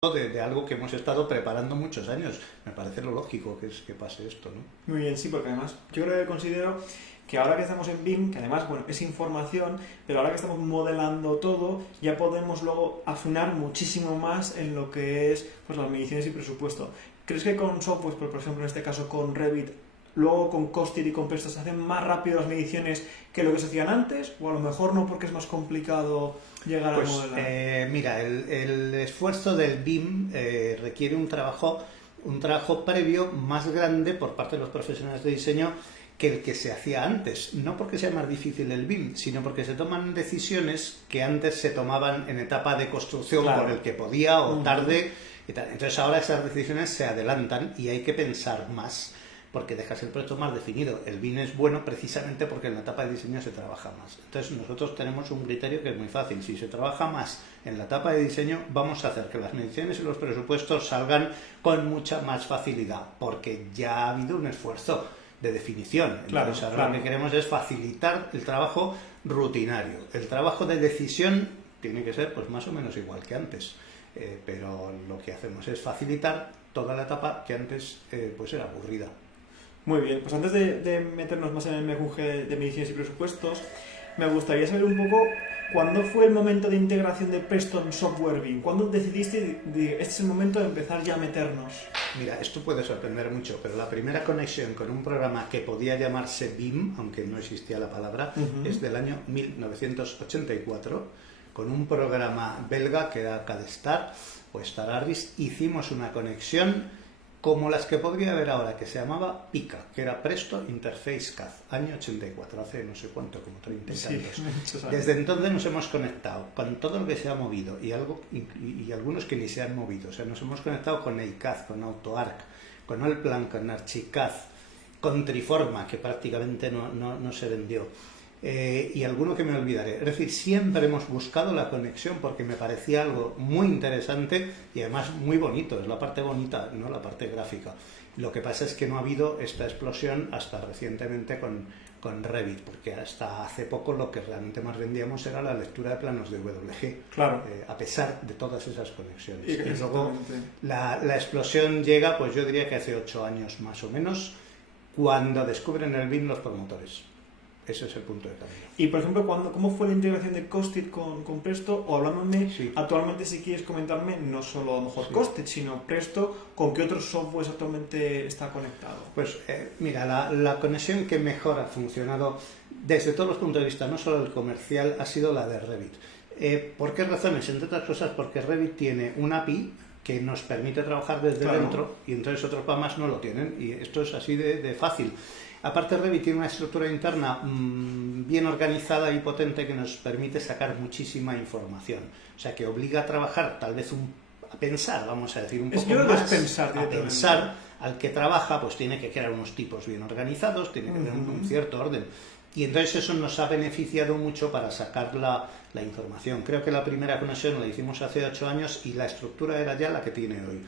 de algo que hemos estado preparando muchos años. Me parece lo lógico que pase esto, ¿no? Muy bien, sí, porque además yo creo que considero que ahora que estamos en BIM, que además, bueno, es información, pero ahora que estamos modelando todo, ya podemos luego afinar muchísimo más en lo que es pues las mediciones y presupuesto. ¿Crees que con software, por ejemplo, en este caso con Revit, luego con Costit y con Presto se hacen más rápido las mediciones que lo que se hacían antes? O a lo mejor no, porque es más complicado llegar a modelar. Mira, el esfuerzo del BIM requiere un trabajo previo más grande por parte de los profesionales de diseño que el que se hacía antes. No porque sea más difícil el BIM, sino porque se toman decisiones que antes se tomaban en etapa de construcción, claro, por el que podía o tarde. Y tal. Entonces ahora esas decisiones se adelantan y hay que pensar más, porque dejas el proyecto más definido. El BIM es bueno precisamente porque en la etapa de diseño se trabaja más. Entonces nosotros tenemos un criterio que es muy fácil. Si se trabaja más en la etapa de diseño, vamos a hacer que las mediciones y los presupuestos salgan con mucha más facilidad, porque ya ha habido un esfuerzo de definición. Entonces ahora lo que queremos es facilitar el trabajo rutinario. El trabajo de decisión tiene que ser pues más o menos igual que antes. Pero lo que hacemos es facilitar toda la etapa que antes pues era aburrida. Muy bien, pues antes de meternos más en el menjunje de mediciones y presupuestos, me gustaría saber un poco cuándo fue el momento de integración de Presto en Software BIM. ¿Cuándo decidiste este es el momento de empezar ya a meternos? Mira, esto puede sorprender mucho, pero la primera conexión con un programa que podía llamarse BIM, aunque no existía la palabra, es del año 1984, con un programa belga que era CADSTAR o StarArris. Hicimos una conexión como las que podría haber ahora, que se llamaba PICA, que era Presto Interface CAD, año 84, hace no sé cuánto, como 30 y tantos. Sí, desde entonces nos hemos conectado con todo lo que se ha movido y algunos que ni se han movido. O sea, nos hemos conectado con EICAD, con AutoArc, con Allplan, con Archicad, con Triforma, que prácticamente no se vendió. Y alguno que me olvidaré. Es decir, siempre hemos buscado la conexión porque me parecía algo muy interesante y además muy bonito. Es la parte bonita, no la parte gráfica. Lo que pasa es que no ha habido esta explosión hasta recientemente con Revit, porque hasta hace poco lo que realmente más vendíamos era la lectura de planos de WG, claro, a pesar de todas esas conexiones. Y luego la explosión llega, pues yo diría que hace 8 años más o menos, cuando descubren el BIM los promotores. Ese es el punto de cambio. Y, por ejemplo, ¿cómo fue la integración de Costit con Presto? O hablándome, actualmente, si quieres comentarme, no solo a lo mejor Costit, sino Presto, ¿con qué otros softwares actualmente está conectado? Pues mira, la conexión que mejor ha funcionado desde todos los puntos de vista, no solo el comercial, ha sido la de Revit. ¿Por qué razones? Entre otras cosas, porque Revit tiene un API que nos permite trabajar desde dentro y entonces otros programas no lo tienen, y esto es así de fácil. Aparte, Revit tiene una estructura interna bien organizada y potente que nos permite sacar muchísima información. O sea, que obliga a trabajar, tal vez a pensar, vamos a decir, un poco más. A pensar al que trabaja, pues tiene que crear unos tipos bien organizados, tiene que tener un cierto orden. Y entonces eso nos ha beneficiado mucho para sacar la información. Creo que la primera conexión la hicimos hace 8 años y la estructura era ya la que tiene hoy,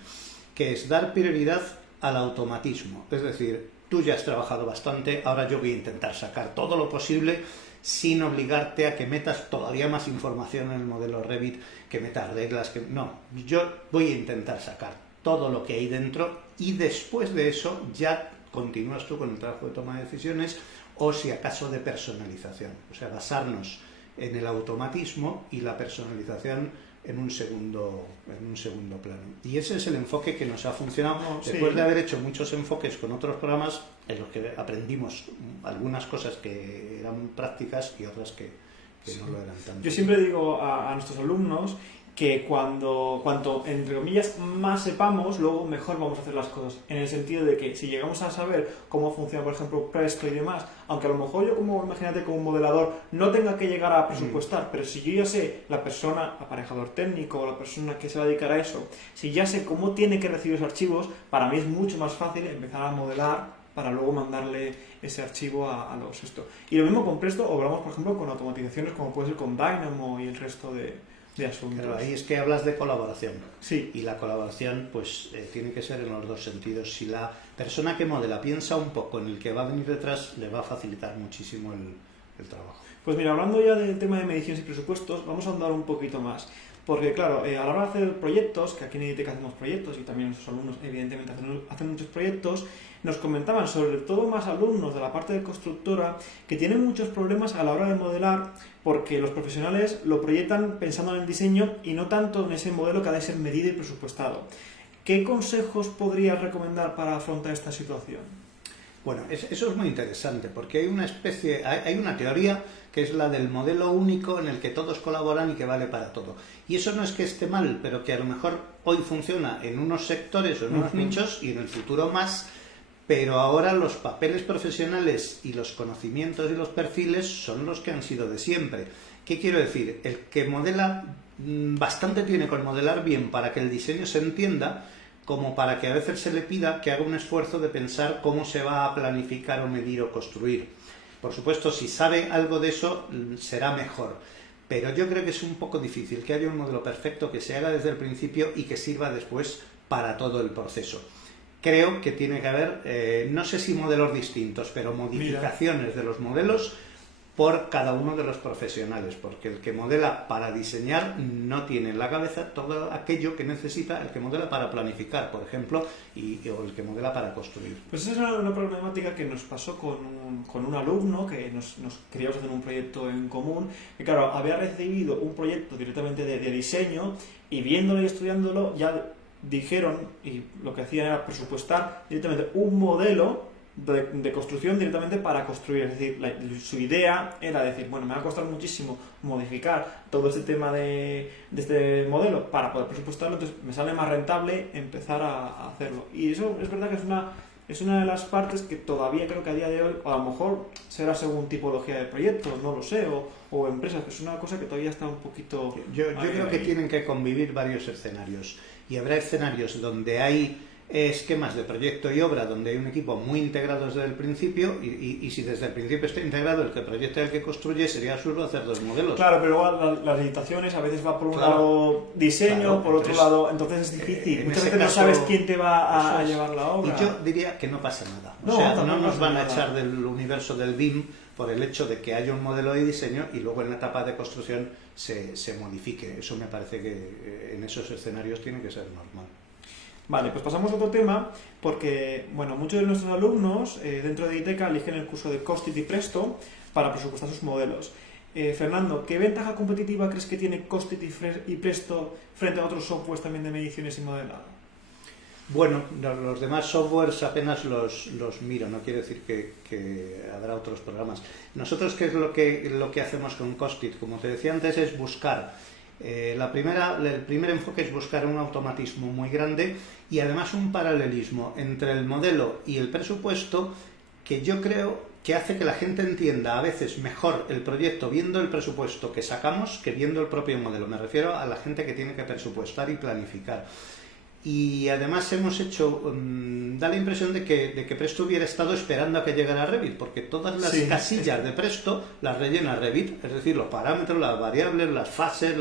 que es dar prioridad al automatismo. Es decir, tú ya has trabajado bastante, ahora yo voy a intentar sacar todo lo posible sin obligarte a que metas todavía más información en el modelo Revit, que metas reglas, no, yo voy a intentar sacar todo lo que hay dentro y después de eso ya continúas tú con el trabajo de toma de decisiones o si acaso de personalización, o sea, basarnos en el automatismo y la personalización en un segundo plano. Y ese es el enfoque que nos ha funcionado después de haber hecho muchos enfoques con otros programas en los que aprendimos algunas cosas que eran prácticas y otras que no lo eran tanto. Yo siempre digo a nuestros alumnos que cuanto, entre comillas, más sepamos, luego mejor vamos a hacer las cosas. En el sentido de que si llegamos a saber cómo funciona, por ejemplo, Presto y demás, aunque a lo mejor yo, imagínate, como modelador, no tenga que llegar a presupuestar, pero si yo ya sé, la persona, aparejador técnico o la persona que se va a dedicar a eso, si ya sé cómo tiene que recibir los archivos, para mí es mucho más fácil empezar a modelar para luego mandarle ese archivo a los esto. Y lo mismo con Presto, o hablamos, por ejemplo, con automatizaciones como puede ser con Dynamo y el resto de asuntos. Pero ahí es que hablas de colaboración. Sí. Y la colaboración pues tiene que ser en los dos sentidos. Si la persona que modela piensa un poco en el que va a venir detrás, le va a facilitar muchísimo el trabajo. Pues mira, hablando ya del tema de mediciones y presupuestos, vamos a andar un poquito más. porque claro, a la hora de hacer proyectos, que aquí en Editec hacemos proyectos y también nuestros alumnos evidentemente hacen muchos proyectos, nos comentaban, sobre todo más alumnos de la parte de constructora, que tienen muchos problemas a la hora de modelar porque los profesionales lo proyectan pensando en el diseño y no tanto en ese modelo que ha de ser medido y presupuestado. ¿Qué consejos podrías recomendar para afrontar esta situación? Bueno, eso es muy interesante porque hay una teoría que es la del modelo único en el que todos colaboran y que vale para todo. Y eso no es que esté mal, pero que a lo mejor hoy funciona en unos sectores o en unos nichos y en el futuro más, pero ahora los papeles profesionales y los conocimientos y los perfiles son los que han sido de siempre. ¿Qué quiero decir? El que modela bastante tiene con modelar bien para que el diseño se entienda, como para que a veces se le pida que haga un esfuerzo de pensar cómo se va a planificar o medir o construir. Por supuesto, si sabe algo de eso, será mejor. Pero yo creo que es un poco difícil que haya un modelo perfecto que se haga desde el principio y que sirva después para todo el proceso. Creo que tiene que haber, no sé si modelos distintos, pero modificaciones de los modelos por cada uno de los profesionales, porque el que modela para diseñar no tiene en la cabeza todo aquello que necesita el que modela para planificar, por ejemplo, o el que modela para construir. Pues esa es una problemática que nos pasó con un alumno que nos queríamos hacer un proyecto en común, que claro, había recibido un proyecto directamente de diseño y viéndolo y estudiándolo ya dijeron, y lo que hacían era presupuestar directamente un modelo de construcción directamente para construir. Es decir, su idea era decir, bueno, me va a costar muchísimo modificar todo este tema de este modelo para poder presupuestarlo, entonces me sale más rentable empezar a hacerlo. Y eso es verdad que es una de las partes que todavía creo que a día de hoy, a lo mejor será según tipología de proyectos, no lo sé, o empresas, que es una cosa que todavía está un poquito... Yo creo que tienen que convivir varios escenarios, y habrá escenarios donde hay esquemas de proyecto y obra donde hay un equipo muy integrado desde el principio y si desde el principio está integrado el que proyecta y el que construye, sería absurdo hacer dos modelos. Claro, pero igual las licitaciones a veces va por un lado diseño, por otro lado, entonces es difícil. Muchas veces no sabes quién te va a llevar la obra. Y yo diría que no pasa nada. O sea, no nos van a echar del universo del BIM por el hecho de que haya un modelo de diseño y luego en la etapa de construcción se modifique. Eso me parece que en esos escenarios tiene que ser normal. Vale, pues pasamos a otro tema, porque bueno, muchos de nuestros alumnos dentro de Editec eligen el curso de Costit y Presto para presupuestar sus modelos. Fernando, ¿qué ventaja competitiva crees que tiene Costit y Presto frente a otros softwares también de mediciones y modelado? Bueno, los demás softwares apenas los miro, no quiere decir que habrá otros programas. Nosotros, ¿qué es lo que hacemos con Costit? Como te decía antes, es buscar... el primer enfoque es buscar un automatismo muy grande y además un paralelismo entre el modelo y el presupuesto que yo creo que hace que la gente entienda a veces mejor el proyecto viendo el presupuesto que sacamos que viendo el propio modelo. Me refiero a la gente que tiene que presupuestar y planificar. Y además hemos hecho, da la impresión de que Presto hubiera estado esperando a que llegara Revit, porque todas las casillas de Presto las rellena Revit, es decir, los parámetros, las variables, las fases,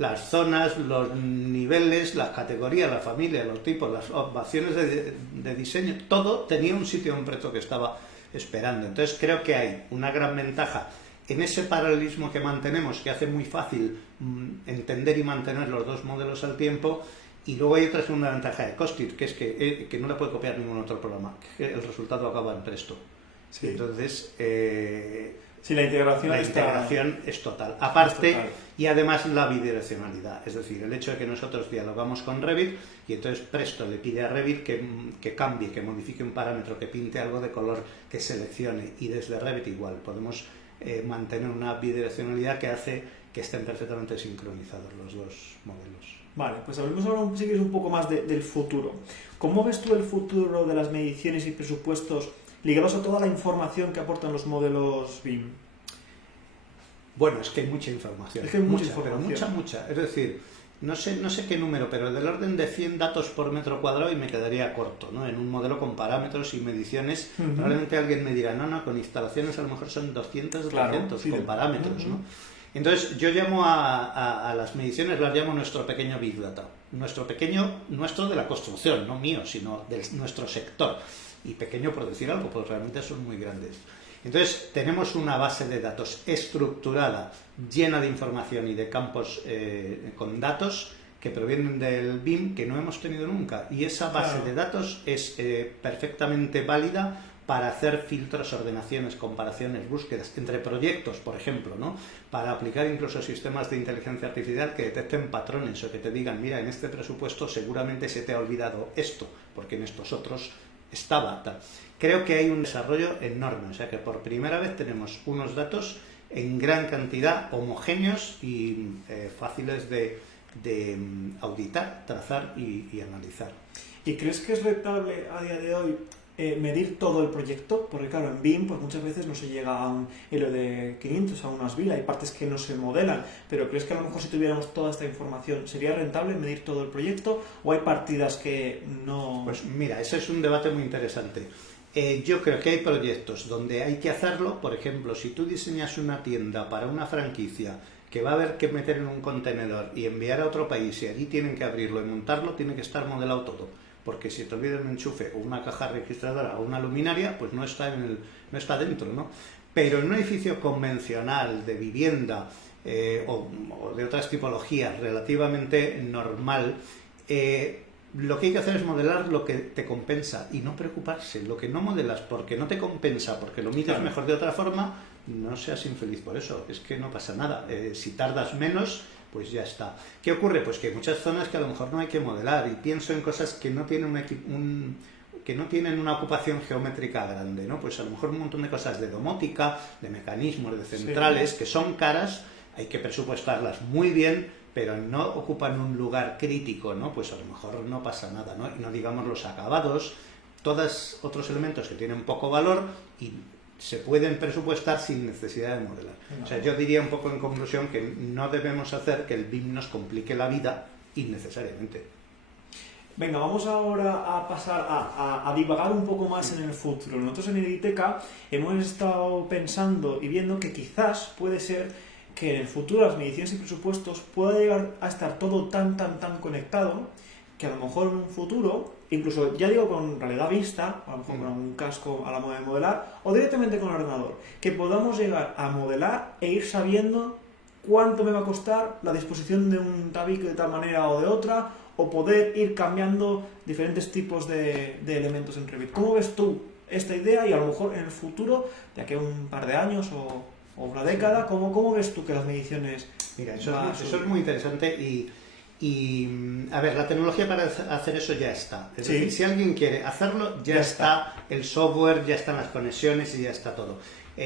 las zonas, los niveles, las categorías, la familia, los tipos, las opciones de diseño, todo tenía un sitio en Presto que estaba esperando. Entonces creo que hay una gran ventaja en ese paralelismo que mantenemos, que hace muy fácil entender y mantener los dos modelos al tiempo. Y luego hay otra segunda ventaja de Costit, que es que no la puede copiar ningún otro programa, que el resultado acaba en Presto. Sí. Entonces, la integración es total. Aparte, y además la bidireccionalidad, es decir, el hecho de que nosotros dialogamos con Revit y entonces Presto le pide a Revit que cambie, que modifique un parámetro, que pinte algo de color, que seleccione, y desde Revit igual podemos mantener una bidireccionalidad que hace que estén perfectamente sincronizados los dos modelos. Vale, pues hablemos ahora si quieres un poco más del futuro. ¿Cómo ves tú el futuro de las mediciones y presupuestos ligados a toda la información que aportan los modelos BIM? Bueno, es que hay mucha información. Es que hay mucha información. Pero mucha. Es decir, no sé qué número, pero del orden de 100 datos por metro cuadrado y me quedaría corto, ¿no? En un modelo con parámetros y mediciones, probablemente alguien me dirá, no, con instalaciones a lo mejor son 200 o 300 con parámetros, ¿no? Entonces, yo llamo a las mediciones, las llamo nuestro pequeño Big Data. Nuestro de la construcción, no mío, sino de nuestro sector. Y pequeño por decir algo, pues realmente son muy grandes. Entonces, tenemos una base de datos estructurada, llena de información y de campos con datos que provienen del BIM que no hemos tenido nunca. Y esa base de datos es perfectamente válida para hacer filtros, ordenaciones, comparaciones, búsquedas entre proyectos, por ejemplo, ¿no? Para aplicar incluso sistemas de inteligencia artificial que detecten patrones o que te digan, mira, en este presupuesto seguramente se te ha olvidado esto, porque en estos otros estaba tal. Creo que hay un desarrollo enorme, o sea que por primera vez tenemos unos datos en gran cantidad, homogéneos y fáciles de auditar, trazar y analizar. ¿Y crees que es rentable a día de hoy medir todo el proyecto? Porque claro, en BIM pues muchas veces no se llega a un hilo de 500, a unas vilas, hay partes que no se modelan, pero ¿crees que a lo mejor si tuviéramos toda esta información sería rentable medir todo el proyecto o hay partidas que no...? Pues mira, ese es un debate muy interesante. Yo creo que hay proyectos donde hay que hacerlo. Por ejemplo, si tú diseñas una tienda para una franquicia que va a haber que meter en un contenedor y enviar a otro país y allí tienen que abrirlo y montarlo, tiene que estar modelado todo. Porque si te olvidas un enchufe o una caja registradora o una luminaria, pues no está dentro, ¿no? Pero en un edificio convencional de vivienda o de otras tipologías relativamente normal, lo que hay que hacer es modelar lo que te compensa y no preocuparse. Lo que no modelas porque no te compensa, porque lo mides mejor de otra forma, no seas infeliz por eso. Es que no pasa nada. Si tardas menos, pues ya está. ¿Qué ocurre? Pues que hay muchas zonas que a lo mejor no hay que modelar, y pienso en cosas que no tienen que no tienen una ocupación geométrica grande, ¿no? Pues a lo mejor un montón de cosas de domótica, de mecanismos, de centrales, que son caras, hay que presupuestarlas muy bien, pero no ocupan un lugar crítico, ¿no? Pues a lo mejor no pasa nada, ¿no? Y no digamos los acabados, todos otros elementos que tienen poco valor y se pueden presupuestar sin necesidad de modelar. O sea, yo diría un poco en conclusión que no debemos hacer que el BIM nos complique la vida innecesariamente. Venga, vamos ahora a pasar a divagar un poco más en el futuro. Nosotros en Editeca hemos estado pensando y viendo que quizás puede ser que en el futuro las mediciones y presupuestos pueda llegar a estar todo tan conectado que a lo mejor en un futuro, incluso ya digo con realidad vista, a lo mejor con un casco a la moda de modelar, o directamente con el ordenador, que podamos llegar a modelar e ir sabiendo cuánto me va a costar la disposición de un tabique de tal manera o de otra, o poder ir cambiando diferentes tipos de elementos en Revit. ¿Cómo ves tú esta idea y a lo mejor en el futuro, de aquí a un par de años o una década, cómo ves tú que las mediciones... Mira, eso es muy interesante y, a ver, la tecnología para hacer eso ya está. Es decir, si alguien quiere hacerlo, ya está el software, ya están las conexiones y ya está todo.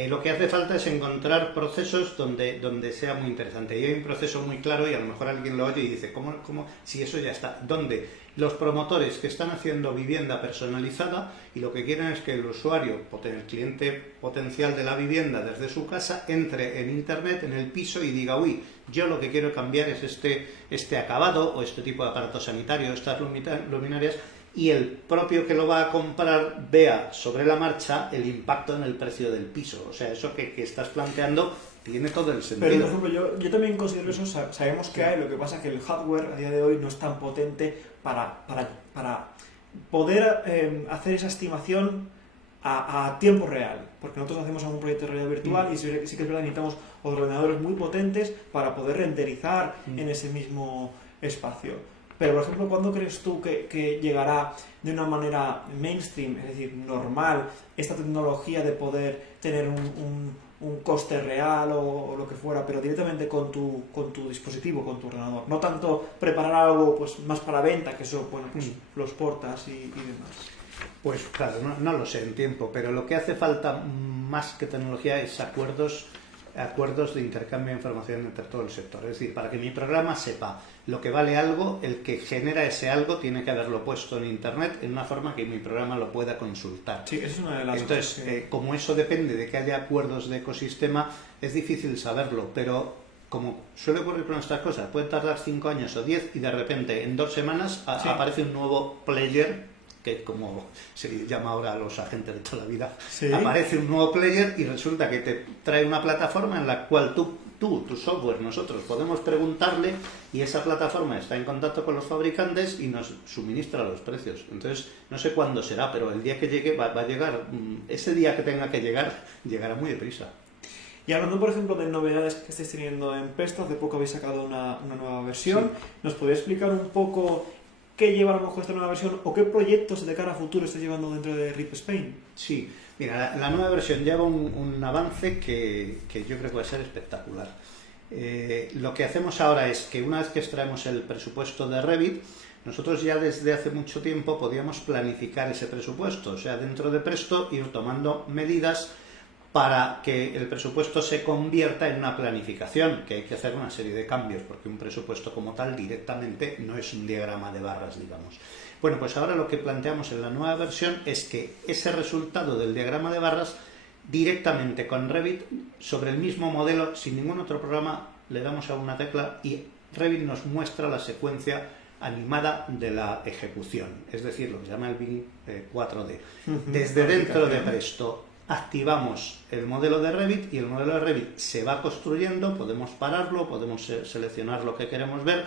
Lo que hace falta es encontrar procesos donde sea muy interesante. Y hay un proceso muy claro y a lo mejor alguien lo oye y dice, ¿cómo? Si eso ya está. ¿Dónde? Los promotores que están haciendo vivienda personalizada y lo que quieren es que el usuario, el cliente potencial de la vivienda desde su casa, entre en internet, en el piso y diga, uy, yo lo que quiero cambiar es este acabado o este tipo de aparato sanitario, estas luminarias, y el propio que lo va a comprar vea sobre la marcha el impacto en el precio del piso. O sea, eso que estás planteando tiene todo el sentido. Pero, por ejemplo, yo también considero eso, sabemos que hay, lo que pasa es que el hardware a día de hoy no es tan potente para poder hacer esa estimación a tiempo real, porque nosotros hacemos algún proyecto de realidad virtual y sí que es verdad que necesitamos ordenadores muy potentes para poder renderizar en ese mismo espacio. Pero, por ejemplo, ¿cuándo crees tú que llegará de una manera mainstream, es decir, normal, esta tecnología de poder tener un coste real o lo que fuera, pero directamente con tu dispositivo, con tu ordenador? No tanto preparar algo pues más para venta, que eso, bueno, pues los portas y demás. Pues claro, no lo sé en tiempo, pero lo que hace falta más que tecnología es acuerdos de intercambio de información entre todo el sector. Es decir, para que mi programa sepa lo que vale algo, el que genera ese algo tiene que haberlo puesto en internet en una forma que mi programa lo pueda consultar. Sí, es una de las Entonces, cosas que... como eso depende de que haya acuerdos de ecosistema, es difícil saberlo, pero como suele ocurrir con estas cosas, puede tardar 5 años o 10 y de repente en 2 semanas aparece un nuevo player, que como se llama ahora a los agentes de toda la vida, aparece un nuevo player y resulta que te trae una plataforma en la cual tú tú, tu software, nosotros podemos preguntarle y esa plataforma está en contacto con los fabricantes y nos suministra los precios. Entonces, no sé cuándo será, pero el día que llegue va a llegar, ese día que tenga que llegar, llegará muy deprisa. Y hablando, por ejemplo, de novedades que estáis teniendo en Presto, hace poco habéis sacado una nueva versión. Sí. ¿Nos podrías explicar un poco qué lleva a lo mejor esta nueva versión o qué proyectos de cara a futuro estáis llevando dentro de RIP Spain? Sí, mira, la nueva versión lleva un avance que yo creo que va a ser espectacular. Lo que hacemos ahora es que una vez que extraemos el presupuesto de Revit, nosotros ya desde hace mucho tiempo podíamos planificar ese presupuesto, o sea, dentro de Presto ir tomando medidas para que el presupuesto se convierta en una planificación, que hay que hacer una serie de cambios, porque un presupuesto como tal directamente no es un diagrama de barras, digamos. Bueno, pues ahora lo que planteamos en la nueva versión es que ese resultado del diagrama de barras, directamente con Revit, sobre el mismo modelo, sin ningún otro programa, le damos a una tecla y Revit nos muestra la secuencia animada de la ejecución, es decir, lo que se llama el BIM 4D. Desde dentro de Presto activamos el modelo de Revit y el modelo de Revit se va construyendo, podemos pararlo, podemos seleccionar lo que queremos ver,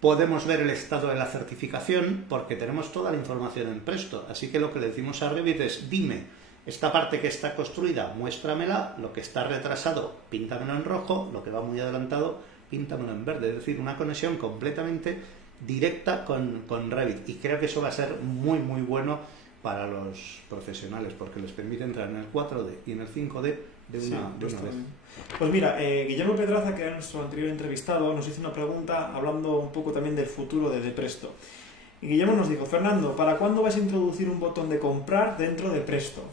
podemos ver el estado de la certificación porque tenemos toda la información en Presto, así que lo que le decimos a Revit es dime, esta parte que está construida, muéstramela, lo que está retrasado, píntamelo en rojo, lo que va muy adelantado, píntamelo en verde, es decir, una conexión completamente directa con Revit y creo que eso va a ser muy muy bueno para los profesionales, porque les permite entrar en el 4D y en el 5D de una vez. Pues mira, Guillermo Pedraza, que era nuestro anterior entrevistado, nos hizo una pregunta hablando un poco también del futuro de Presto. Y Guillermo nos dijo, Fernando, ¿para cuándo vais a introducir un botón de comprar dentro de Presto?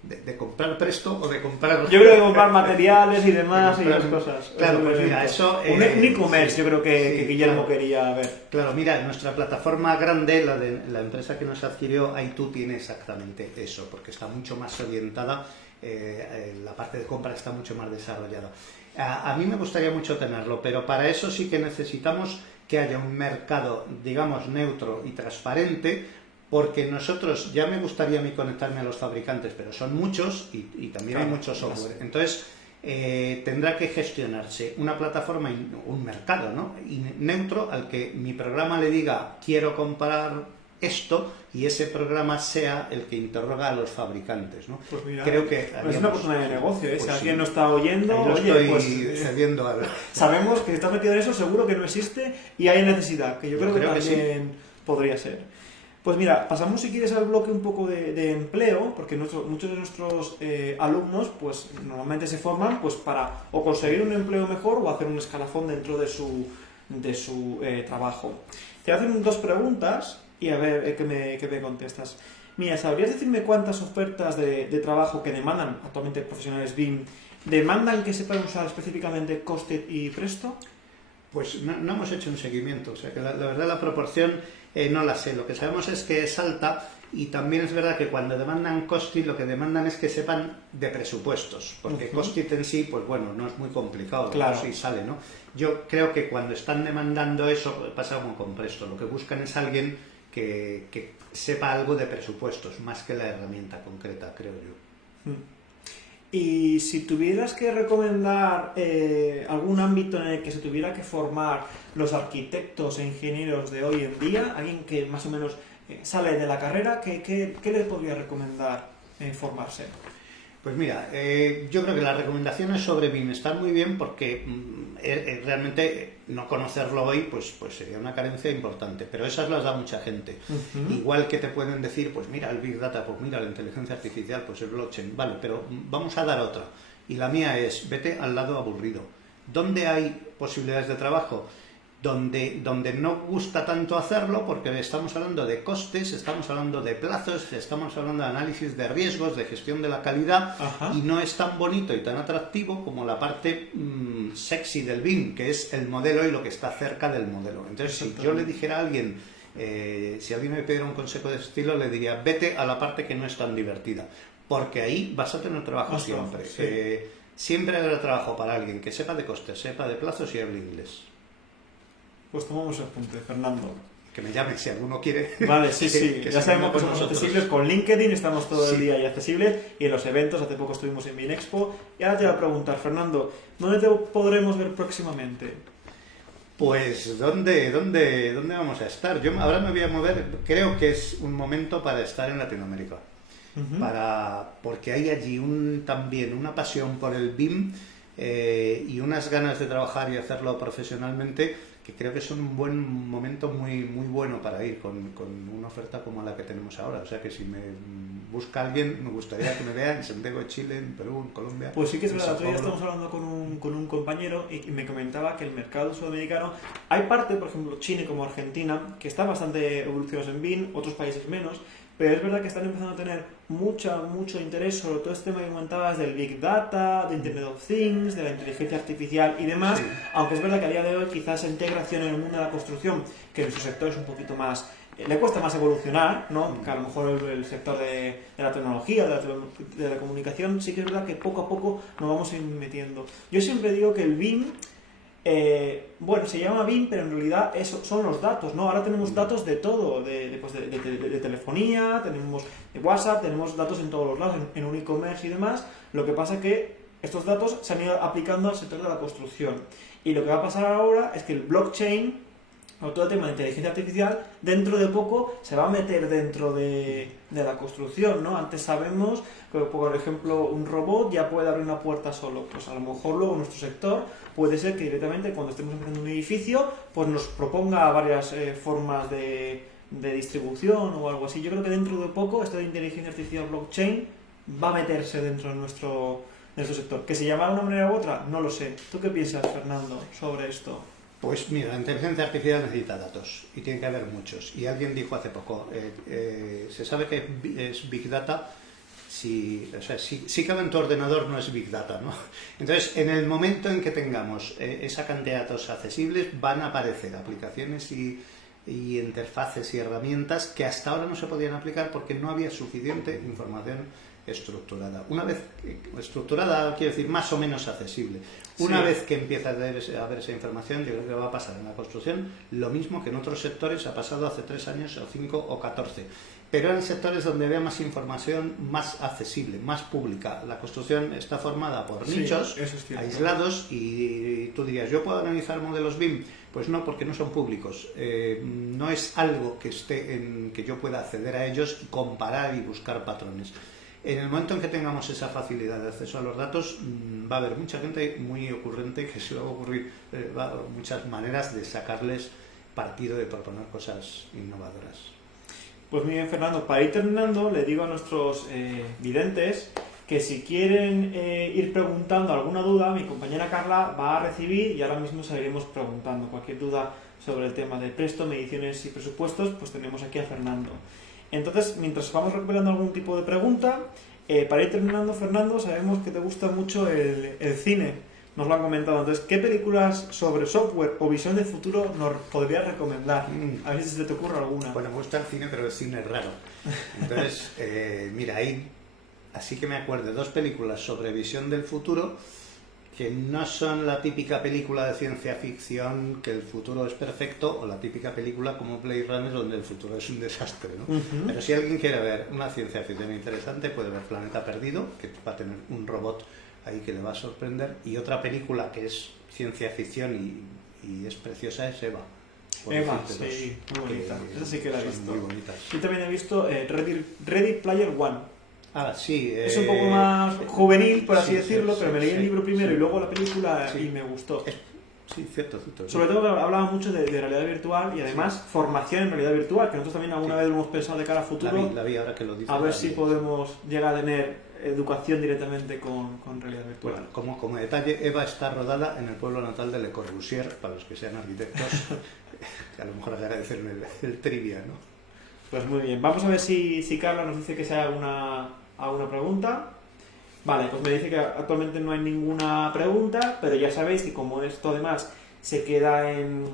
¿De comprar Presto o de comprar...? Yo creo que comprar materiales y demás y las cosas. Claro, pues mira, eso... un e-commerce, sí, yo creo que Guillermo quería ver. Claro, mira, nuestra plataforma grande, la empresa que nos adquirió, Aitu, tiene exactamente eso, porque está mucho más orientada, la parte de compra está mucho más desarrollada. A mí me gustaría mucho tenerlo, pero para eso sí que necesitamos que haya un mercado, digamos, neutro y transparente, porque nosotros, ya me gustaría a mí conectarme a los fabricantes, pero son muchos y también hay mucho software. Entonces, tendrá que gestionarse una plataforma, un mercado, ¿no? neutro al que mi programa le diga quiero comprar esto y ese programa sea el que interroga a los fabricantes, ¿no? Pues mira, creo que es una oportunidad de negocio, ¿eh? Pues si alguien no está oyendo, oye, pues cediendo algo. Sabemos que si estás metido en eso, seguro que no existe y hay necesidad, que yo creo que también podría ser. Pues mira, pasamos si quieres al bloque un poco de empleo, porque muchos de nuestros alumnos pues normalmente se forman pues para o conseguir un empleo mejor o hacer un escalafón dentro de su trabajo. Te hacen dos preguntas y a ver qué me contestas. Mira, ¿sabrías decirme cuántas ofertas de trabajo que demandan actualmente profesionales BIM demandan que sepan usar específicamente Costed y Presto? Pues no hemos hecho un seguimiento, o sea que la verdad la proporción no la sé. Lo que sabemos es que es alta y también es verdad que cuando demandan Costed lo que demandan es que sepan de presupuestos, porque Costed en sí, pues bueno, no es muy complicado, claro. Sí sale, ¿no? Yo creo que cuando están demandando eso, pasa como con Presto, lo que buscan es alguien que sepa algo de presupuestos, más que la herramienta concreta, creo yo. Y si tuvieras que recomendar algún ámbito en el que se tuviera que formar los arquitectos e ingenieros de hoy en día, alguien que más o menos sale de la carrera, ¿qué le podría recomendar formarse? Pues mira, yo creo que las recomendaciones sobre BIM están muy bien porque realmente no conocerlo hoy pues sería una carencia importante, pero esas las da mucha gente. Igual que te pueden decir, pues mira el Big Data, pues mira la inteligencia artificial, pues el blockchain, vale, pero vamos a dar otra. Y la mía es, vete al lado aburrido. ¿Dónde hay posibilidades de trabajo? Donde no gusta tanto hacerlo, porque estamos hablando de costes, estamos hablando de plazos, estamos hablando de análisis de riesgos, de gestión de la calidad. Ajá. Y no es tan bonito y tan atractivo como la parte sexy del BIM, que es el modelo y lo que está cerca del modelo. Entonces, si yo le dijera a alguien, si alguien me pidiera un consejo de ese estilo, le diría, vete a la parte que no es tan divertida, porque ahí vas a tener trabajo siempre. Sí. Siempre habrá trabajo para alguien que sepa de costes, sepa de plazos y hable inglés. Pues tomamos el punto, Fernando. que me llame si alguno quiere. Vale, sí, sí. Que ya sabemos que somos nosotros. accesibles con LinkedIn, estamos todo el Sí. día ahí accesibles, y en los eventos, hace poco estuvimos en Binexpo. Y ahora te voy a preguntar, Fernando, ¿dónde te podremos ver próximamente? Pues, ¿dónde vamos a estar? Yo ahora me voy a mover, creo que es un momento para estar en Latinoamérica. Porque hay allí también una pasión por el BIM y unas ganas de trabajar y hacerlo profesionalmente, que creo que son un buen momento muy, muy bueno para ir con una oferta como la que tenemos ahora. O sea que si me busca alguien, me gustaría que me vea en Santiago de Chile, en Perú, en Colombia. Pues sí que es en verdad, Sao otro día Paulo. estamos hablando con un compañero y me comentaba que el mercado sudamericano, hay parte, por ejemplo, Chile como Argentina, que están bastante evolucionados en BIM, otros países menos, pero es verdad que están empezando a tener mucho interés sobre todo este tema que comentabas del Big Data, de Internet of Things, de la inteligencia artificial y demás, Sí. aunque es verdad que a día de hoy quizás esa integración en el mundo de la construcción, que en nuestro sector es un poquito más, le cuesta más evolucionar, ¿no? Que a lo mejor el sector de la tecnología, de la comunicación, sí que es verdad que poco a poco nos vamos a ir metiendo. Yo siempre digo que el BIM, bueno, se llama BIM, pero en realidad eso son los datos, ¿no? Ahora tenemos datos de todo, de telefonía, tenemos de WhatsApp, tenemos datos en todos los lados, en un e-commerce y demás. Lo que pasa es que estos datos se han ido aplicando al sector de la construcción. Y lo que va a pasar ahora es que el blockchain, o todo el tema de inteligencia artificial, dentro de poco se va a meter dentro de la construcción, ¿no? Antes sabemos que, por ejemplo, un robot ya puede abrir una puerta solo. Pues a lo mejor luego en nuestro sector puede ser que directamente cuando estemos empezando un edificio, pues nos proponga varias formas de distribución o algo así. Yo creo que dentro de poco esto de inteligencia artificial blockchain va a meterse dentro de nuestro sector. ¿Que se llamará de una manera u otra? No lo sé. ¿Tú qué piensas, Fernando, sobre esto? Pues mira, la inteligencia artificial necesita datos y tiene que haber muchos. Y alguien dijo hace poco, se sabe que es Big Data, si cabe en tu ordenador no es Big Data, ¿no? Entonces, en el momento en que tengamos esa cantidad de datos accesibles, van a aparecer aplicaciones y interfaces y herramientas que hasta ahora no se podían aplicar porque no había suficiente información estructurada. Una vez estructurada, quiero decir, más o menos accesible. Una vez que empieza a haber esa información, yo creo que va a pasar en la construcción lo mismo que en otros sectores ha pasado hace 3 años, o 5 o 14. Pero en sectores donde había más información, más accesible, más pública. La construcción está formada por nichos aislados y tú dirías, ¿yo puedo analizar modelos BIM? Pues no, porque no son públicos. No es algo que que yo pueda acceder a ellos y comparar y buscar patrones. En el momento en que tengamos esa facilidad de acceso a los datos, va a haber mucha gente muy ocurrente que se le va a ocurrir muchas maneras de sacarles partido, de proponer cosas innovadoras. Pues muy bien, Fernando, para ir terminando, le digo a nuestros videntes que si quieren ir preguntando alguna duda, mi compañera Carla va a recibir y ahora mismo seguiremos preguntando. Cualquier duda sobre el tema de presto, mediciones y presupuestos, pues tenemos aquí a Fernando. Entonces, mientras vamos recuperando algún tipo de pregunta, para ir terminando, Fernando, sabemos que te gusta mucho el cine, nos lo han comentado. Entonces, ¿qué películas sobre software o visión de futuro nos podrías recomendar? A ver si se te ocurre alguna. Bueno, me gusta el cine, pero el cine es raro. Entonces, mira, así que me acuerdo, 2 películas sobre visión del futuro que no son la típica película de ciencia ficción que el futuro es perfecto, o la típica película como Blade Runner donde el futuro es un desastre, ¿no? Pero si alguien quiere ver una ciencia ficción interesante, puede ver Planeta Perdido, que va a tener un robot ahí que le va a sorprender, y otra película que es ciencia ficción y es preciosa es Eva. Eva, sí, muy bonita. Esa sí que la he visto. Muy bonitas. Yo también he visto Ready Player One. Ah, sí. Es un poco más juvenil, por así sí, decirlo, sí, pero me leí el libro primero y luego la película Sí. y me gustó. Sí, cierto. Sobre todo que hablaba mucho de realidad virtual y además formación en realidad virtual, que nosotros también alguna vez lo hemos pensado de cara a futuro. La vi ahora que lo dices. A ver si podemos llegar a tener educación directamente con realidad virtual. Bueno, como detalle, Eva está rodada en el pueblo natal de Le Corbusier, para los que sean arquitectos, que a lo mejor agradecerme el trivia, ¿no? Pues muy bien, vamos a ver si Carla nos dice que sea alguna pregunta. Vale, pues me dice que actualmente no hay ninguna pregunta, pero ya sabéis que como esto además se queda en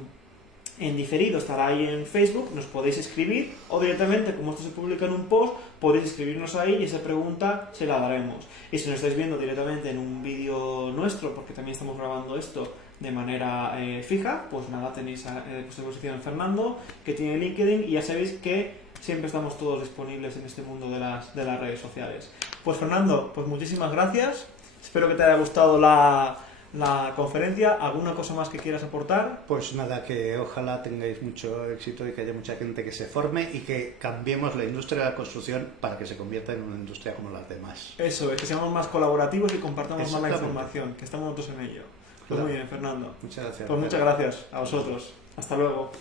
diferido, estará ahí en Facebook, nos podéis escribir o directamente, como esto se publica en un post, podéis escribirnos ahí y esa pregunta se la daremos. Y si nos estáis viendo directamente en un vídeo nuestro, porque también estamos grabando esto de manera fija, pues nada, tenéis a vuestra disposición Fernando, que tiene LinkedIn, y ya sabéis que siempre estamos todos disponibles en este mundo de las redes sociales. Pues Fernando, pues muchísimas gracias. Espero que te haya gustado la conferencia. ¿Alguna cosa más que quieras aportar? Pues nada, que ojalá tengáis mucho éxito y que haya mucha gente que se forme y que cambiemos la industria de la construcción para que se convierta en una industria como las demás. Eso, es que seamos más colaborativos y compartamos más la información, que estamos nosotros en ello. Pues claro. Muy bien, Fernando. Muchas gracias. Pues muchas gracias a vosotros. Hasta luego.